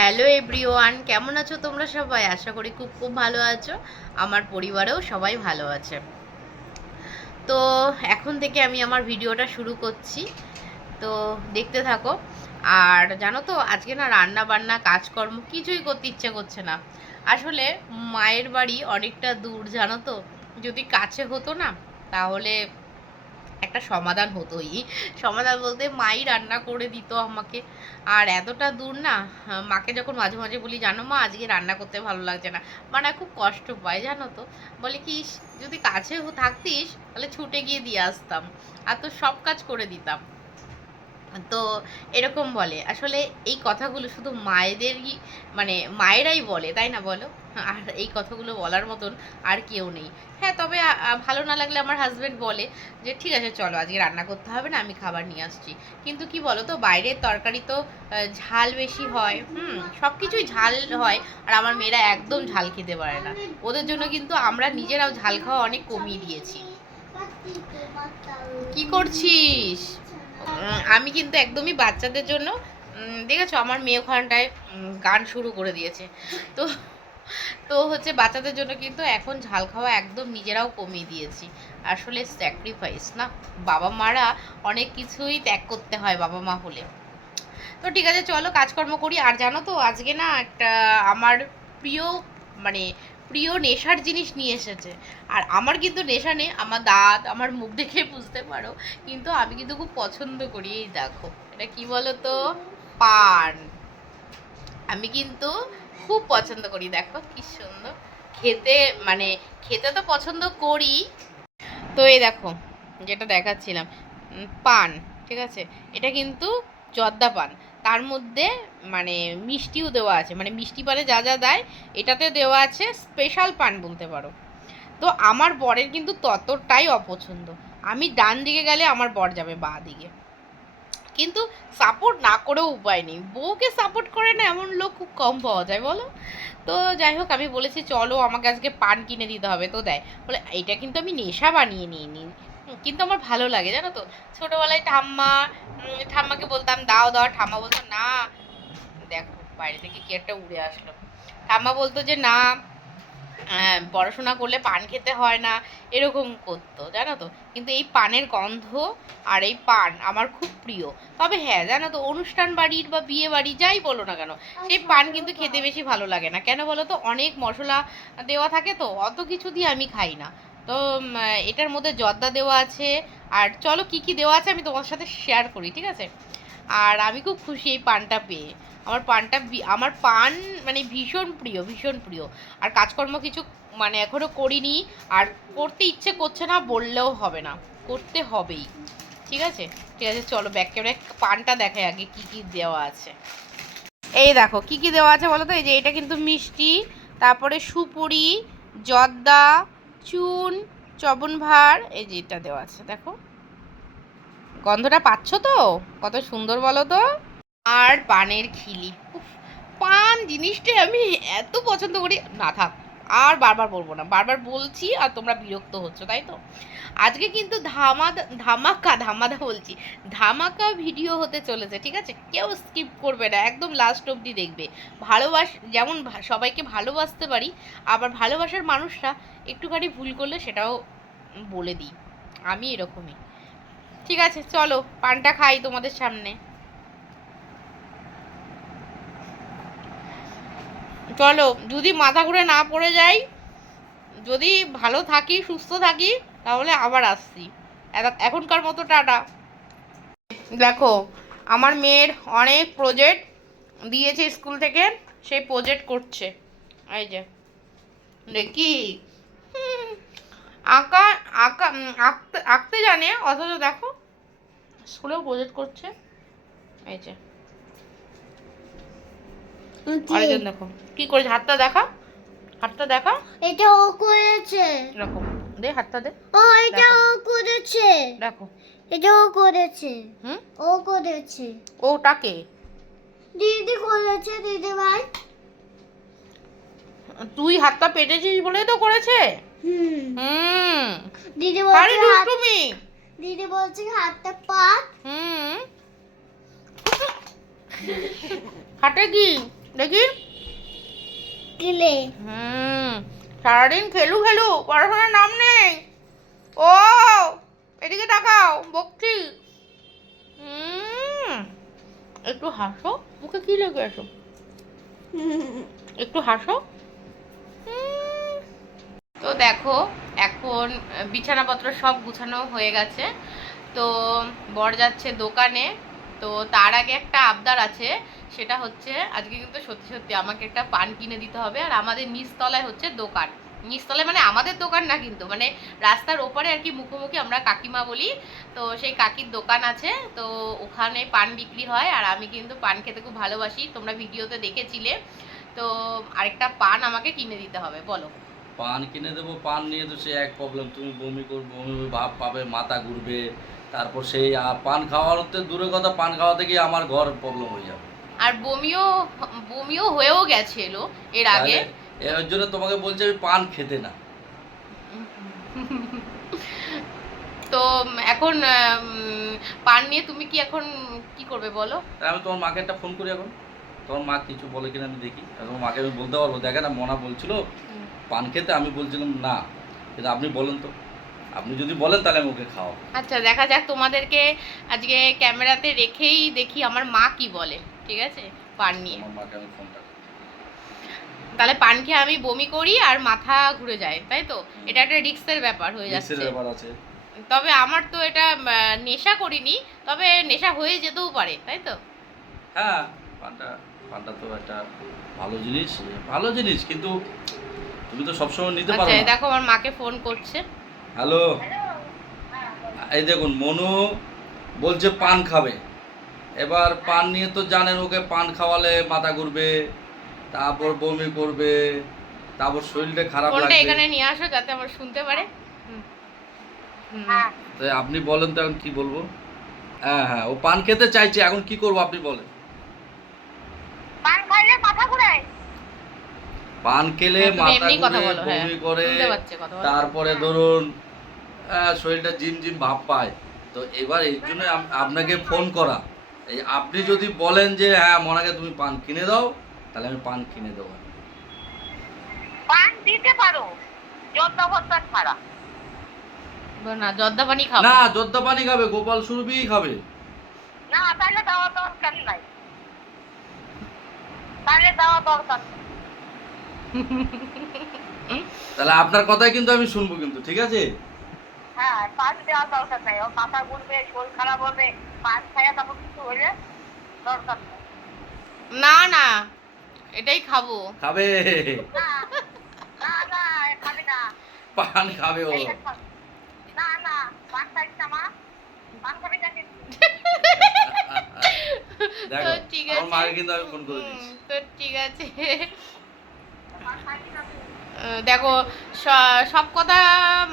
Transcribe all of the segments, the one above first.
Hello everyone, কেমন আছো তোমরা সবাই? আশা করি খুব খুব ভালো আছো। আমার পরিবারেও সবাই ভালো আছে। তো এখন থেকে আমি আমার ভিডিওটা শুরু করছি, তো দেখতে থাকো। আর জানো তো, আজকে না রান্না বান্না কাজকর্ম কিছুই করতে ইচ্ছে করছে না। আসলে মায়ের বাড়ি অনেকটা দূর, জানো তো। যদি কাছে হতো না, তাহলে একটা সমাধান হতোই। সমাধান বলতে মাই রান্না করে দিত আমাকে। আর এতটা দূর না, মাকে যখন মাঝে মাঝে বলি, জানো মা আজকে রান্না করতে ভালো লাগছে না, মা না খুব কষ্ট পায় জানো তো। বলে কি, যদি কাছে থাকতিস তাহলে ছুটে গিয়ে দিয়ে আসতাম, আর তো সব কাজ করে দিতাম। তো এরকম বলে। আসলে এই কথাগুলো শুধু মায়েদেরই, মানে মায়েরাই বলে, তাই না বলো? আর এই কথাগুলো বলার মতন আর কেউ নেই। হ্যাঁ, তবে ভালো না লাগলে আমার হাজবেন্ড বলে যে ঠিক আছে চলো আজকে রান্না করতে হবে না, আমি খাবার নিয়ে আসছি। কিন্তু কি বলো তো, বাইরের তরকারি তো ঝাল বেশি হয়, সব কিছুই ঝাল হয়। আর আমার মেয়েরা একদম ঝাল খেতে পারে না। ওদের জন্য কিন্তু আমরা নিজেরাও ঝাল খাওয়া অনেক কমিয়ে দিয়েছি। কি করছিস? আমি কিন্তু একদমই বাচ্চাদের জন্য, দেখেছো আমার মেয়ে ওখানটায় গান শুরু করে দিয়েছে। তো তো হচ্ছে বাচ্চাদের জন্য কিন্তু এখন ঝাল খাওয়া একদম নিজেরাও কমিয়ে দিয়েছি। আসলে স্যাক্রিফাইস না, বাবা মারা অনেক কিছুই ত্যাগ করতে হয় বাবা মা হলে। তো ঠিক আছে চলো কাজকর্ম করি। আর জানো তো, আজকে না একটা আমার প্রিয়, মানে প্রিয় নেশার জিনিস নিয়ে এসেছে। আর আমার কিন্তু নেশা নেই, আমার দাঁত আমার মুখ দেখে বুঝতে পারো, কিন্তু আমি কিন্তু খুব পছন্দ করি। এই দেখো, এটা কি বলো তো, পান। আমি কিন্তু খুব পছন্দ করি, দেখো কি সুন্দর খেতে, মানে খেতে তো পছন্দ করি। তো এই দেখো, যেটা দেখাচ্ছিলাম, পান, ঠিক আছে। এটা কিন্তু জর্দা পান, তার মধ্যে মানে মিষ্টিও দেওয়া আছে, মানে মিষ্টি পানে যা যা দেয় এটাতে দেওয়া আছে স্পেশাল পান বলতে পারো। তো আমার বরের কিন্তু ততটাই অপছন্দ। আমি ডান দিকে গেলে আমার বর যাবে বাঁ দিকে। কিন্তু সাপোর্ট না করেও উপায় নেই, বউকে সাপোর্ট করে না এমন লোক খুব কম পাওয়া যায় বলো। তো যাই হোক, আমি বলেছি চলো আমাকে আজকে পান কিনে দিতে হবে, তো দেয়। বলে এটা কিন্তু আমি নেশা বানিয়ে নিয়ে নিই। কিন্তু আমার ভালো লাগে জানো তো। ছোটোবেলায় ঠাম্মাকে বলতাম দাও দাও, ঠাম্মা বলতো না। দেখো বাইরে থেকে কি একটা উড়ে আসলো। ঠাম্মা বলতো যে না, পড়াশোনা করলে পান খেতে হয় না, এরকম করতো জানো তো। কিন্তু এই পানের গন্ধ আর এই পান আমার খুব প্রিয়। তবে হ্যাঁ জানো তো, অনুষ্ঠান বাড়ির বা বিয়ে বাড়ি যাই বলো না কেন, সেই পান কিন্তু খেতে বেশি ভালো লাগে না। কেন বলো তো, অনেক মশলা দেওয়া থাকে, তো অত কিছু দিয়ে আমি খাই না। তো এটার মধ্যে জর্দা দেওয়া আছে। আর চলো কি কি দেওয়া আছে আমি তোমার সাথে শেয়ার করি, ঠিক আছে। আর আমি খুব খুশি এই পানটা পেয়ে। আমার পান মানে ভীষণ প্রিয়, ভীষণ প্রিয়। আর কাজকর্ম কিছু মানে এখনো করিনি। আর করতে ইচ্ছে করছে না বললেও হবে না, করতে হবেই। ঠিক আছে, ঠিক আছে চলো ব্যাক ক্যামেরায় পানটা দেখাই আগে কি কি দেওয়া আছে। এই দেখো কি কি দেওয়া আছে বলো তো। এই যে এটা কিন্তু মিষ্টি, তারপরে সুপুরি, জর্দা, চুন, চবনভার, এই যে এটা দেওয়া আছে দেখো। গন্ধটা পাচ্ছ তো, কত সুন্দর বলো তো। আর পানের খিলি, উফ, পান জিনিসটাই আমি এত পছন্দ করি না। থাক, আর বারবার বলবো না, বারবার বলছি আর তোমরা বিরক্ত হচ্ছ তাই তো। আজকে কিন্তু ধামাকা ধামাকা বলছি, ধামাকা ভিডিও হতে চলেছে, ঠিক আছে। কেউ স্কিপ করবে না, একদম লাস্ট অবধি দেখবে। যেমন সবাইকে ভালোবাসতে পারি, আবার ভালোবাসার মানুষরা একটুখানি ভুল করলে সেটাও বলে দিই। আমি এরকমই। ঠিক আছে চলো পানটা খাই তোমাদের সামনে। চলো, যদি মাথা ঘুরে না পড়ে যাই, যদি ভালো থাকি সুস্থ থাকি, তাহলে আবার আসছি। এখনকার মতো টাটা। দেখো, আমার মেয়ের অনেক প্রজেক্ট দিয়েছে স্কুল থেকে, সেই প্রজেক্ট করছে। এই যে দেখি, আঁকা আঁকা আঁকতে আঁকতে জানে, অথচ দেখো স্কুলেও প্রজেক্ট করছে। এই যে আরেকজন দেখো কি করেছে, হাতটা দেখা, হাতটা দেখা। এটা ও করেছে। এরকম দে, হাতটা দে। ও এটা ও করেছে। দেখো, এটা ও করেছে। হুম, ও করেছে। ওটাকে দিদি করেছে, দিদি ভাই। তুই হাতটা পেটেছিস বলেই তো করেছে। হুম। হুম, দিদি আরে বলছে হাত, দুষ্টুমি। দিদি বলছে হাতটা পাত। হুম, হাতে কি দেখি। কিলে সারাদিন খেলু খেলু, পড়াশোনার নাম নেই। ও এদিকে তাকাও, বকছি। একটু হাসো, মুখে কি লেগে আসো, একটু হাসো। তো দেখো এখন বিছানাপত্র সব গুছানো হয়ে গেছে। তো বর যাচ্ছে দোকানে। তো তার আগে একটা আবদার আছে, সেটা হচ্ছে আজকে কিন্তু সত্যি সত্যি আমাকে একটা পান কিনে দিতে হবে। আর আমাদের নিচতলায় হচ্ছে দোকান, নিচতলায় মানে আমাদের দোকান না কিন্তু, মানে রাস্তার ওপারে আর কি, মুখোমুখি আমরা কাকিমা বলি। তো সেই কাকির দোকান আছে, তো ওখানে পান বিক্রি হয়। আর আমি কিন্তু পান খেতে খুব ভালোবাসি, তোমরা ভিডিওতে দেখেছিলে। তো আরেকটা পান আমাকে কিনে দিতে হবে, বলো। পান কিনে দেবো, পান নিয়ে তো সে এক প্রবলেম, তুমি বমি করবে, বমি ভাব পাবে, মাথা ঘুরবে, তারপর সেই পান খাওয়াতে দূরের কথা, পান খাওয়াতে গিয়ে আমার ঘর প্রবলেম হয়ে যাবে। আর বমিও বমিও হয়েও গেছিল এর আগে। এর জন্য তোমাকে বলছি আমি পান খেতে না। তো এখন পান নিয়ে তুমি কি এখন কি করবে বলো? তাই আমি তোমার মাকে একটা ফোন করি এখন, তোমার মা কিছু বলে কিনা আমি দেখি। আর তোমার মাকে আমি বলতে পারবো, দেখে না মনা বলছিল পান খেতে, আমি বলছিলাম না, কিন্তু আপনি বলেন তো, আপনি যদি বলেন তাহলে আমি ওকে খাও। আচ্ছা দেখা যাক, তোমাদেরকে আজকে ক্যামেরাতে রেখেই দেখি আমার মা কি বলে, ঠিক আছে পান নিয়ে। আমার মাকে আমি ফোনটা করি। তাহলে পান খেয়ে আমি বমি করি আর মাথা ঘুরে যায়, তাই তো? এটা একটা রিস্কের ব্যাপার হয়ে যাচ্ছে। রিস্কের ব্যাপার আছে। তবে আমার তো এটা নেশা করিনি, তবে নেশা হয়ে যেতেও পারে, তাই তো? হ্যাঁ, পানটা পানটা তো একটা ভালো জিনিস, ভালো জিনিস, কিন্তু তুমি তো সবসময় নিতে পারো আচ্ছা না। দেখো আমার মাকে ফোন করছে। হ্যালো, এই দেখুন মনু বলছে পান খাবে। এবার পান নিয়ে তো জানেন, ওকে পান খাওয়ালে মাথা ঘুরবে, তারপর বমি করবে, তারপর শরীরটা খারাপ ফোনটা লাগবে। এখানে নিয়ে আসো যাতে আমার শুনতে পারে। হুম, হুম। তো আপনি বলেন তো এখন কি বলবো? হ্যাঁ হ্যাঁ, ও পান খেতে চাইছে, এখন কি করবো আপনি বলেন। পান খাইলে মাথা ঘুরায়। পান খেলে হ্যাঁ, তুমি মাথা এমনি কথা ঘুরে, বলো, হ্যাঁ, বমি করে, শুনতে পাচ্ছে কথা বলো। তারপরে ধরুন শরীরটা জিম ভাব পায়। তো এবার এই জন্য আপনাকে ফোন করা। এই আপনি যদি বলেন যে হ্যাঁ মনাকে তুমি পান কিনে দাও, তাহলে আমি পান কিনে দেবো। পান দিতে পারো, জর্দা ভর্তা ছাড়া। না জর্দা পানি খাবো না, যোদ্ধা পানি খাবে, গোপাল সুরভিই খাবে। না তাহলে দেওয়া দরকার নাই, তাহলে দেওয়া দরকার নেই। তাহলে আপনার কথাই কিন্তু আমি শুনবো কিন্তু, ঠিক আছে? হ্যাঁ পান দেওয়া দরকার নাই, ও মাথা ঘুরবে, শরীর খারাপ হবে, পান খাইয়া তারপর কিছু হইলে দরকার নেই। না না এটাই খাবো। খাবে, না না না খাবি না। পান খাবে ও। এইটা খাবি। না না পান খাইস না মা, পান খাবি না কিন্তু। দেখো, তো ঠিক আমার আছে। মাকে কিন্তু আমি ফোন করে দিচ্ছি। তো ঠিক আছে। পান খাবি না তুই। দেখো সব কথা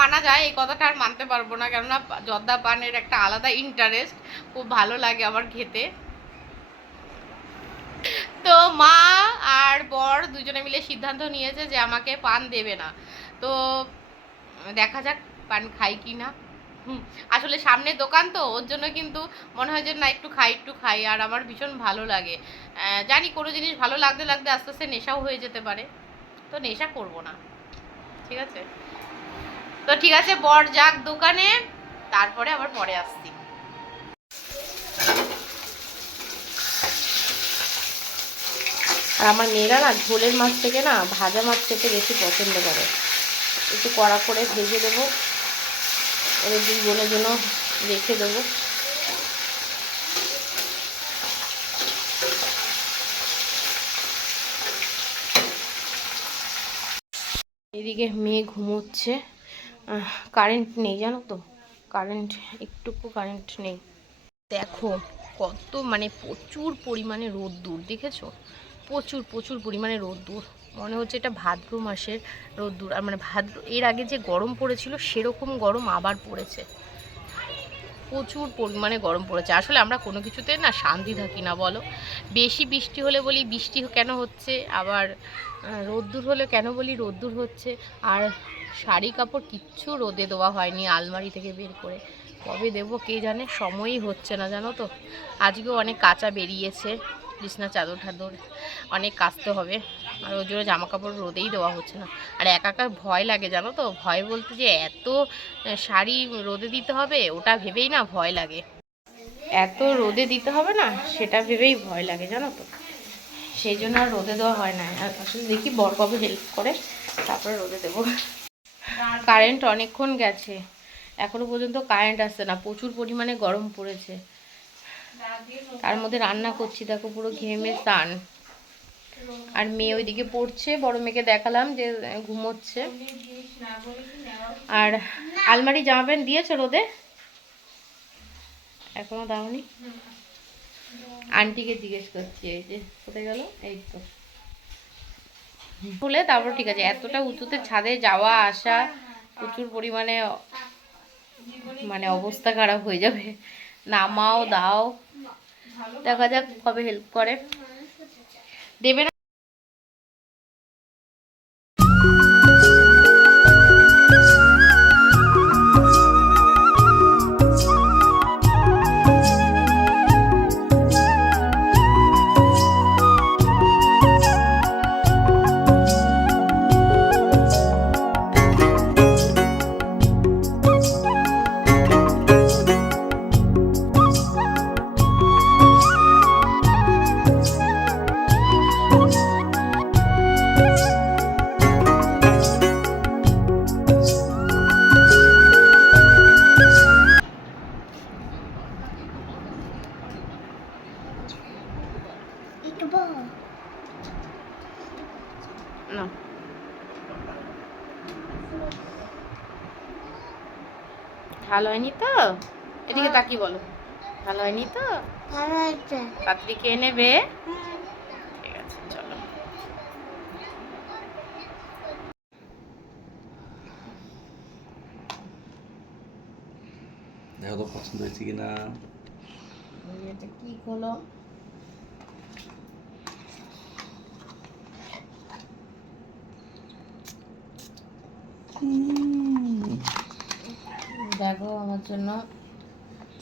মানা যায়, এই কথাটা আর মানতে পারবো না, কেননা জর্দা পানের একটা আলাদা ইন্টারেস্ট, খুব ভালো লাগে আমার খেতে। তো মা আর বর দুজনে মিলে সিদ্ধান্ত নিয়েছে যে আমাকে পান দেবে না। তো দেখা যাক পান খাই কি না। আসলে সামনে দোকান তো, ওর জন্য কিন্তু মনে হয় যে না একটু খাই একটু খাই, আর আমার ভীষণ ভালো লাগে। জানি কোনো জিনিস ভালো লাগতে লাগতে আস্তে আস্তে নেশাও হয়ে যেতে পারে, তো নেশা করব না, ঠিক আছে? তো ঠিক আছে, বর যাক দোকানে, তারপরে আবার পরে আসছি। আর আমার মেয়েরা না ঝোলের মাছ থেকে না ভাজা মাছ খেতে বেশি পছন্দ করে। একটু কড়া করে ভেজে দেবো, ওদের দুই বোনের জন্য রেখে দেবো। এদিকে মেয়ে ঘুমোচ্ছে, কারেন্ট নেই জানো তো, একটুকু কারেন্ট নেই। দেখো কত মানে প্রচুর পরিমাণে রোদ্দুর, দেখেছো? প্রচুর পরিমাণে রোদ্দুর, মনে হচ্ছে এটা ভাদ্র মাসের রোদ্দুর। আর মানে ভাদ্র, এর আগে যে গরম পড়েছিল সেরকম গরম আবার পড়েছে, প্রচুর পরিমাণে গরম পড়েছে। আসলে আমরা কোনো কিছুতে না শান্তি থাকি না বলো। বেশি বৃষ্টি হলে বলি বৃষ্টি কেন হচ্ছে, আবার রোদ্দুর হলে কেন বলি রোদ্দুর হচ্ছে। আর শাড়ি কাপড় কিচ্ছু রোদে দেওয়া হয়নি আলমারি থেকে বের করে, কবে দেবো কে জানে, সময়ই হচ্ছে না জানো তো। আজকেও অনেক কাঁচা বেরিয়েছে, বিছনা চাদর ঠাদর অনেক কাচতে হবে, আর ওই জন্য জামা কাপড় রোদেই দেওয়া হচ্ছে না। আর একা একা ভয় লাগে জানো তো, ভয় বলতে যে এত শাড়ি রোদে দিতে হবে ওটা ভেবেই না ভয় লাগে, এত রোদে দিতে হবে না সেটা ভেবেই ভয় লাগে জানো তো, সেই জন্য আর রোদে দেওয়া হয় না। আর আসলে দেখি বর কবে হেল্প করে তারপরে রোদে দেবো। কারেন্ট অনেকক্ষণ গেছে, এখনো পর্যন্ত কারেন্ট আসছে না, প্রচুর পরিমাণে গরম পড়েছে। তার মধ্যে রান্না করছি দেখো, পুরো ঘেমে স্নান। আর মেয়ে ওইদিকে পড়ছে, বড় মেয়েকে দেখালাম যে ঘুমোচ্ছে। আর আলমারি জামা প্যান্ট দিয়েছো রোদে? এখনো দাওনি? আন্টিকে জিজ্ঞেস করছি, এই যে কোথায় গেল, এই তো খুলে তারপর ঠিক আছে। এতটা উঁচুতে ছাদে যাওয়া আসা প্রচুর পরিমাণে মানে অবস্থা খারাপ হয়ে যাবে, নামাও দাও, দেখা যাক কবে হেল্প করে, দেবে না। না ভালো হয়নি তো, এদিকে তাকিয়ে বলো, ভালো হয়নি তো, তাড়াতাড়ি খেয়ে নেবে। ঠিক আছে চলো। দেখো তো পছন্দ হয়েছে কিনা। এটা কি হলো, দেখো আমার জন্য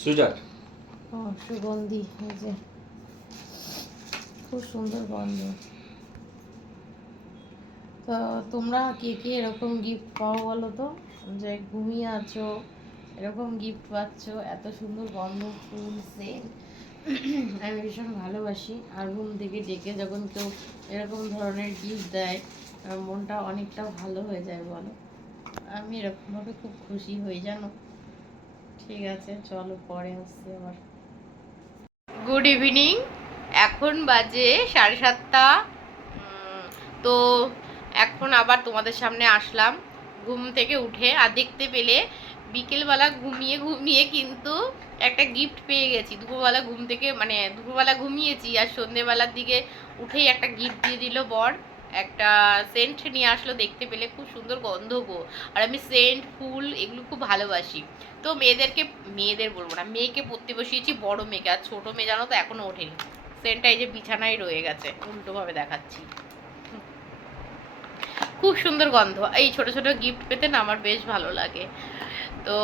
সুইটার সুগন্ধি, এই যে খুব সুন্দর গন্ধ। তো তোমরা কে কে এরকম গিফট পাও বলো তো, যে ঘুমিয়ে আছো এরকম গিফট পাচ্ছ, এত সুন্দর গন্ধ ফুল সেন্ট আমি ভীষণ ভালোবাসি। আর ঘুম থেকে ডেকে যখন কেউ এরকম ধরনের গিফট দেয় আমার মনটা অনেকটা ভালো হয়ে যায় বলো, আমি এরকমভাবে খুব খুশি হই জানো। ঠিক আছে চলো পরে আসছি আবার। গুড ইভিনিং, এখন বাজে 7:30। তো এখন আবার তোমাদের সামনে আসলাম ঘুম থেকে উঠে। আর দেখতে পেলে বিকেলবেলা ঘুমিয়ে ঘুমিয়ে কিন্তু একটা গিফট পেয়ে গেছি। দুপুরবেলা ঘুম থেকে মানে দুপুরবেলা ঘুমিয়েছি আর সন্ধেবেলার দিকে উঠেই একটা গিফট দিয়ে দিল বর, একটা সেন্ট নিয়ে আসলো, দেখতে পেলে খুব সুন্দর গন্ধ গো। আর আমি সেন্ট ফুল এগুলো খুব ভালোবাসি। তো মেয়েদের বলবো না, মেয়েকে পড়তে বসিয়েছি, বড় মেয়েকে। আর ছোট মেয়ে জানো তো এখনো ওঠেনি, সেন্টটা এই যে বিছানায় রয়ে গেছে, উল্টোভাবে দেখাচ্ছি। খুব সুন্দর গন্ধ, এই ছোট ছোট গিফট পেতে না আমার বেশ ভালো লাগে। তো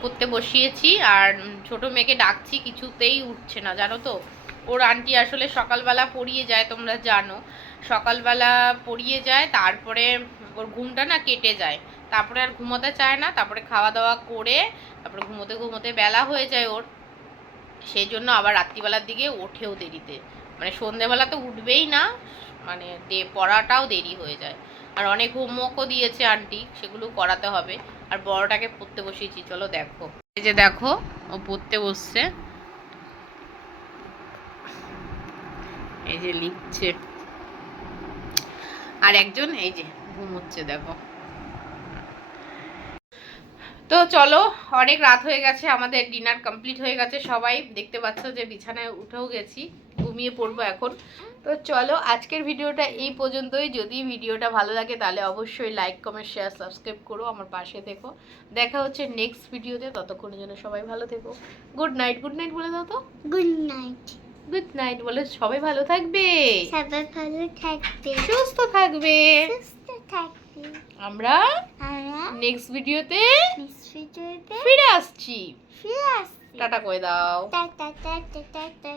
পড়তে বসিয়েছি আর ছোট মেয়েকে ডাকছি, কিছুতেই উঠছে না জানো তো। ওর আন্টি আসলে সকালবেলা পড়িয়ে যায়, তোমরা জানো সকালবেলা পড়িয়ে যায়, তারপরে ওর ঘুমটা না কেটে যায়, তারপরে আর ঘুমোতে চায় না, তারপরে খাওয়া দাওয়া করে তারপরে ঘুমোতে ঘুমোতে বেলা হয়ে যায় ওর, সেই জন্য আবার রাত্রিবেলার দিকে ওঠেও দেরিতে, মানে সন্ধেবেলা তো উঠবেই না, মানে পড়াটাও দেরি হয়ে যায়। আর অনেক হোমওয়ার্কও দিয়েছে আন্টি, সেগুলো করাতে হবে। আর বড়টাকে পড়তে বসিয়েছি, চলো দেখো, এই যে দেখো ও পড়তে বসছে, এই যে লিখছে, আর একজন এই যে ঘুমোচ্ছে দেখো। তো চলো, অনেক রাত হয়ে গেছে, আমাদের ডিনার কমপ্লিট হয়ে গেছে, সবাই দেখতে পাচ্ছ যে বিছানায় উঠেও গেছি, ঘুমিয়ে পড়বো এখন। তো চলো আজকের ভিডিওটা এই পর্যন্তই। যদি ভিডিওটা ভালো লাগে তাহলে অবশ্যই লাইক কমেন্ট শেয়ার সাবস্ক্রাইব করো, আমার পাশে থেকো। দেখা হচ্ছে নেক্সট ভিডিওতে, ততক্ষণের জন্য সবাই ভালো থেকো। গুড নাইট, গুড নাইট বলে দাও তো। Good night. গুড নাইট বলে সবাই ভালো থাকবে, সবাই ভালো থাকবে, সুস্থ থাকবে। সুস্থ থাকবে। আমরা আমরা নেক্সট ভিডিওতে নিশ্চিত ফিরে আসছি। ফিরে আসছি। টাটা করে দাও। Tata tata tata.